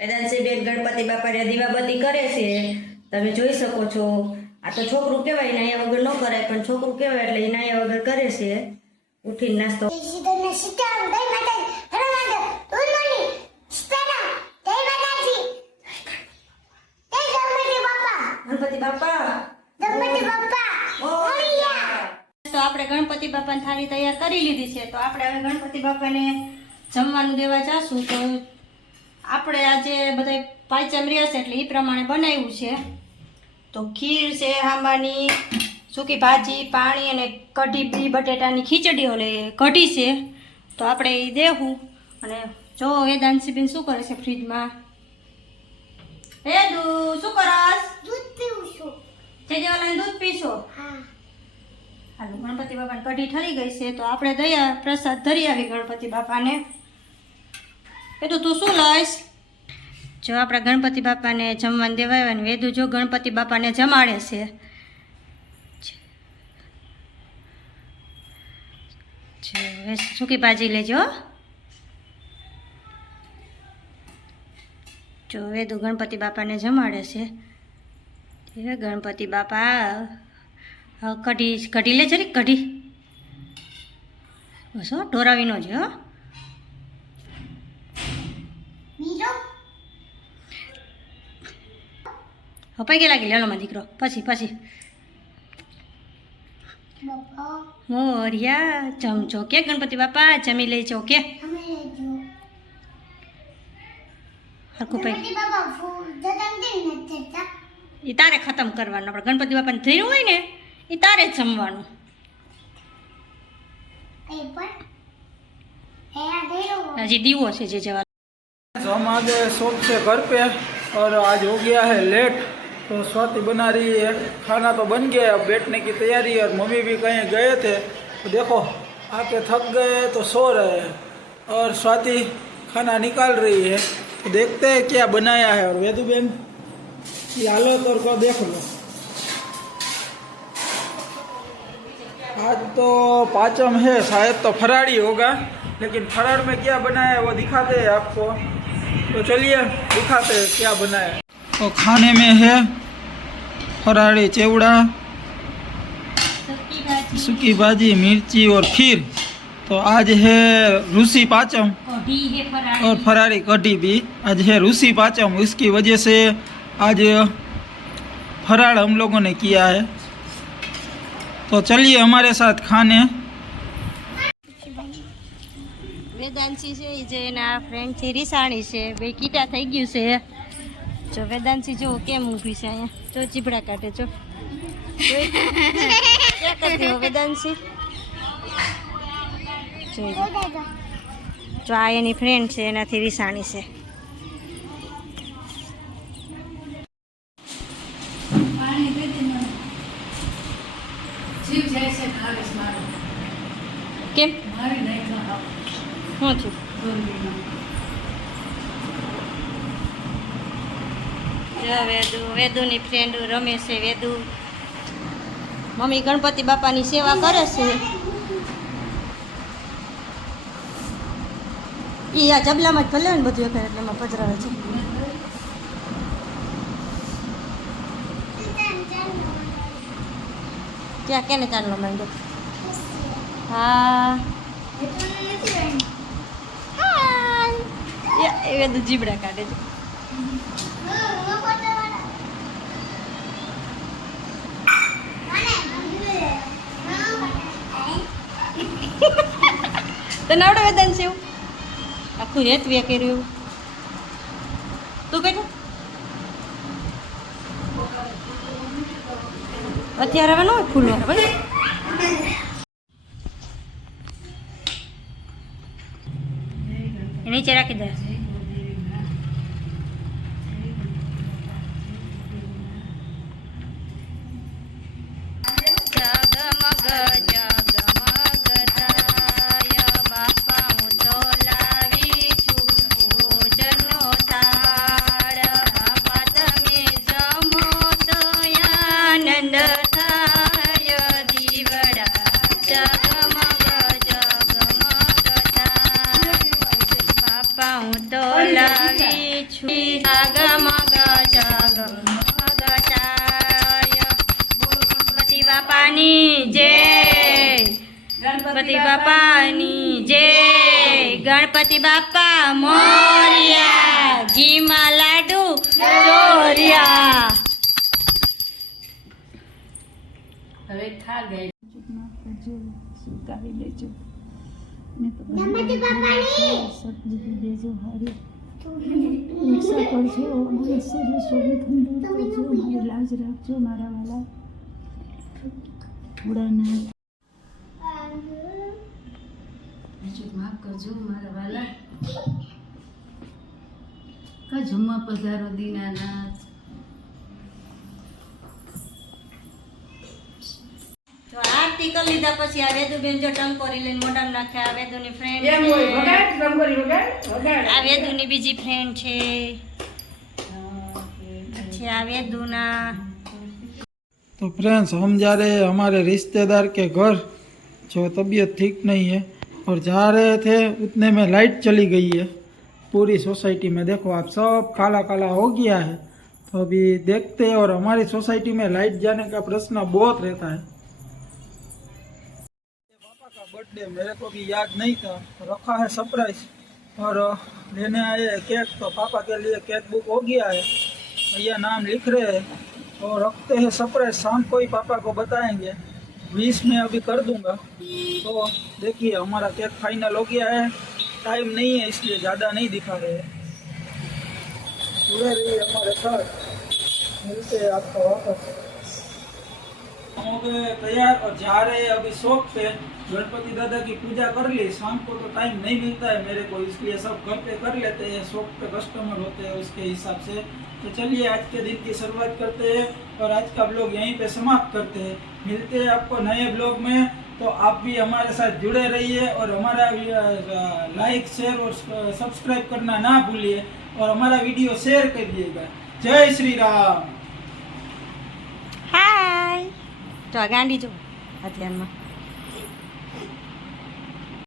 વેદાંશીબેન ગણપતિ બાપાને દીવાબત્તી કરે છે, તમે જોઈ શકો છો। આ તો છોકરું કહેવાય, નાયા વગર ન કરાય, પણ છોકરું કહેવાય એટલે એ નાયા વગર કરે છે। ઉઠીને નાસ્તો ગણપતિ બાપા તો આપણે ગણપતિ બાપાની થાળી તૈયાર કરી લીધી છે। તો આપણે હવે ગણપતિ બાપાને જમવાનું દેવા જાશું। તો આપણે આજે બધા પાંચમ રહ્યા છે એટલે એ પ્રમાણે બનાવ્યું છે। તો ખીર છે, હાંબાની સૂકી ભાજી, પાણી અને કઢી, બી બટેટાની ખીચડી ઓલે કઢી છે। તો આપણે એ દેવું। અને જો વેદાંશીબેન શું કરે છે ફ્રીજમાં? વેદુ શું કરસ? દૂધ પીવું છું। જેજેવાલાને દૂધ પીશો? હા। હાલો, ગણપતિ બાપાને કઢી ઠરી ગઈ છે, તો આપણે દયા પ્રસાદ ધરી આવી ગણપતિ બાપાને। વેદુ તું શું લઈશ? જો આપણા ગણપતિ બાપાને જમવાનું દેવાય ને વેદુ જો ગણપતિ બાપાને જમાડે છે। જો સૂકી ભાજી લેજો। જો વેદુ ગણપતિ બાપાને જમાડે છે। ગણપતિ બાપા કઢી લે જરી, કઢી બસ હો, ઢોરાવી નો જો। હપાઈ ગયા લાગી લેલો માં દીકરો, પછી મોરિયા જમજો કે ગણપતિ બાપા જમી લેજો કે હરખું ભાઈ એ તારે ખતમ કરવાનું। આપણે ગણપતિ બાપાને ધર્યું હોય ને એ તારે જ જમવાનું। હજી દીવો છે જે जवा। हम आज शॉप से घर पे और आज हो गया है लेट, तो स्वाति बना रही है खाना। तो बन गया, अब बैठने की तैयारी है। और मम्मी भी कहीं गए थे, तो देखो आके थक गए तो सो रहे हैं और स्वाति खाना निकाल रही है। तो देखते हैं क्या बनाया है। और वेदू बेन की हालत और को देख लो। आज तो पाचम है, शायद तो फराड़ी होगा, लेकिन फराड़ में क्या बनाया है वो दिखाते हैं आपको। तो चलिए दिखाते हैं क्या बनाया। तो खाने में है फराड़ी चेवड़ा, सूकी भाजी, मिर्ची और खीर। तो आज है रूसी पाचम और फराड़ी कढ़ी भी आज है रूसी पाचम। इसकी वजह से आज फराड़ हम लोगों ने किया है। तो चलिए हमारे साथ खाने। વેદાંશી છે એ જે એના ફ્રેન્ડ છે રીસાણી છે, બે કીટા થઈ ગયું છે। જો વેદાંશી જો કેમ ઊભી છે અહીંયા, જો ચીબડા કાઢે। જો ક્યાં કરતી હો વેદાંશી? જો આ એની ફ્રેન્ડ છે, એનાથી રીસાણી છે। કેમ શું થયું? વેદુની ફ્રેન્ડ રમે છે। વેદુ મમ્મી ગણપતિ બાપાની સેવા કરે છે। એ આ જબલામાં જ ભલે ને બધું કરે એટલે એમાં પધરાવે છે। ક્યાં કેને ચાંદલો માંગ્યો? હા એ બધું જીબડા કાઢે છે। તને આવડે વેદાંશ એવું આખું હેતવે કર્યું? તું બેઠો અત્યારે હવે ન હોય ફૂલવા ભાઈ। નીચે રાખી દે। હું તો લાવી છું ગમગ જગમગાય. બોલો ગણપતિ બાપાની જય. ગણપતિ બાપાની જય. ગણપતિ બાપા મોર્યા. ઘીમાં લાડુ ચોર્યા. હવે ખા ગઈ. ગણપતિ બાપાની સદબુદ્ધિ દેજો હારી રક્ષા કરજો અમારા સર્વ શોભિત કરજો મારી લાજ રાખજો મારા વાલા ભોળાનાથ. માફ કરજો મારા વાલા કા જમવા પધારો દીનાનાથ. તો આરતી કરી લીધા પછી આ વેદુબેન જો ટંકોરી લઈને મોઢામાં નાખે. આ વેદુની ફ્રેન્ડ આ વેદુની બીજી ફ્રેન્ડ છે. પછી આ વેદુના. तो फ्रेंड्स हम जा रहे हैं हमारे रिश्तेदार के घर जो तबीयत ठीक नहीं है और जा रहे थे उतने में लाइट चली गई है पूरी सोसाइटी में. देखो आप सब काला काला हो गया है. तो अभी देखते हैं और हमारी सोसाइटी में लाइट जाने का प्रश्न बहुत रहता है. पापा का बर्थडे मेरे को भी याद नहीं था तो रखा है सरप्राइज और लेने आए हैं केक. तो पापा के लिए केक बुक हो गया है. भैया नाम लिख रहे हैं और रखते हैं सरप्राइज. शाम को ही पापा को बताएंगे. 20 में अभी कर दूंगा. तो देखिए हमारा केक फाइनल हो गया है. टाइम नहीं है इसलिए ज़्यादा नहीं दिखा रहे हैं. जुड़े रहिए हमारे साथ. मिलते हैं आपको वापस. हम हो गए तैयार और जा रहे हैं अभी शॉप पे. गणपति दादा की पूजा कर ली. शाम को तो टाइम नहीं मिलता है मेरे को इसलिए सब घर पे कर लेते हैं. शॉप पे कस्टमर होते हैं उसके हिसाब से. तो चलिए आज के दिन की शुरुआत करते हैं और आज का ब्लॉग यहीं पे समाप्त करते हैं. मिलते हैं आपको नए ब्लॉग में. तो आप भी हमारे साथ जुड़े रहिए और हमारा लाइक शेयर और सब्सक्राइब करना ना भूलिए और हमारा वीडियो शेयर करिएगा. जय श्री राम. હાય. તો આ ગાંડી જો અત્યારમાં